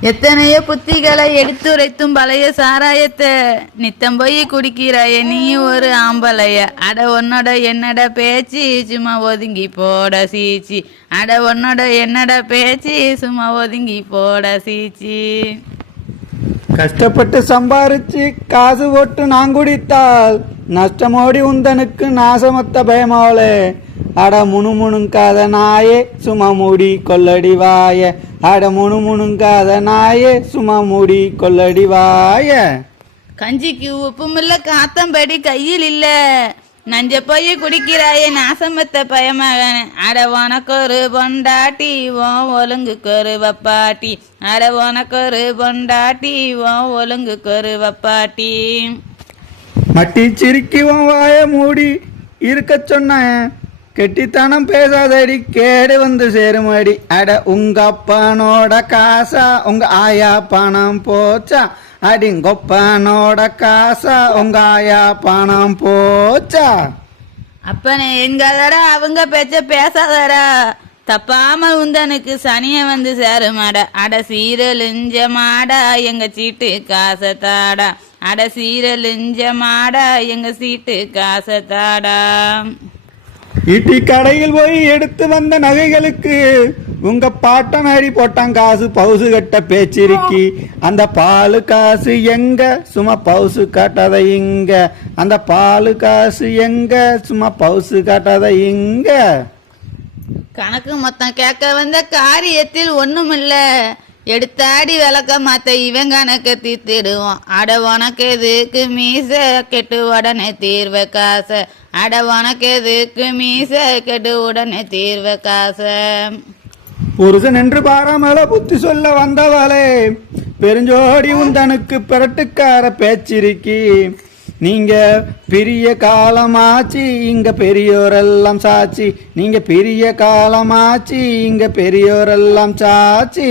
எத்தனையோ புத்திகளை எடுத்துரைத்தும் பழைய சாராயத்தை. நித்தம் போய் குடிக்கிறாய நீ ஒரு ஆம்பளைய. அட உன்னோட என்னட பேச்சு சும்மா ஒதுங்கி போட சீச்சி. அட உன்னோட என்னட பேச்சு சும்மா ஒதுங்கி போட சீச்சி. கஷ்டப்பட்டு சம்பாரிச்சு காசு போட்டு நான் குடித்தால் நஷ்டமோடி உந்தனுக்கு நாசமத்த பயமாவலே அட முணுமுணுங்காத நாயே சும்மா மூடி கொல்லடி வாய அட முணுமுணுங்காத நாயே சும்மா மூடி கொல்லடி வாய கஞ்சிக்கு உப்பும் இல்ல காத்தம்படி கையில் இல்ல நஞ்ச போய் குடிக்கிறாயே நாசமத்த பயமகன். அட உனக்கொரு பொண்டாட்டி ஓ ஒழுங்கு கொரு வப்பாட்டி. அட உனக்கொரு பொண்டாட்டி ஓ ஒழுங்கு கொரு வப்பாட்டி. மட்டி சிரிக்குவோம் வாய மூடி இருக்க சொன்னேன். கெட்டித்தனம் பேசாதடி கேடு வந்து சேருமடி. அட உங்க அப்பனோட காசா உங்க ஆயா பணம் போச்சா? அடி கொப்பனோட காசா உங்க ஆயா பணம் போச்சா? அப்பனே எங்களடா அவங்க பேச்ச பேசாதடா. தப்பாமல் உந்தனுக்கு சனிய வந்து சேருமாடா. அட சீரலிஞ்ச மாடா எங்க சீட்டு காசை தாடா. அட சீரலிஞ்ச மாடா எங்க சீட்டு காசை தாடா. இட்டி கடையில் போய் எடுத்து வந்த நகைகளுக்கு உங்க பாட்டன் அடி போட்டான் காசு பவுசு கட்ட பேச்சிருக்கி. அந்த பாலு காசு எங்க? சும்மா பவுசு காட்டாத இங்க. அந்த பாலு காசு எங்க? சும்மா பவுசு காட்டாத இங்க. கணக்கு மொத்தம் கேட்க வந்த காரியத்தில் ஒண்ணுமில்ல. எடுத்தாடி விளக்க மாத்த இவன் கணக்கு தீர்த்திடுவான். அட உனக்கு எதுக்கு மீச? கெட்டு உடனே தீர்வ காசை. அட உனக்கு எதுக்கு மீச? கெட்டு உடனே தீர்வ காசை. புருஷன் என்று பாராமல புத்தி சொல்ல வந்தவளே பெருஞ்சோடி உந்தனுக்கு பிரட்டுக்கார பேச்சிருக்கி. நீங்க பெரிய காலமாச்சு இங்க பெரியோரெல்லாம் சாட்சி நீங்க பெரிய காலமாச்சு இங்க பெரியோரெல்லாம் சாட்சி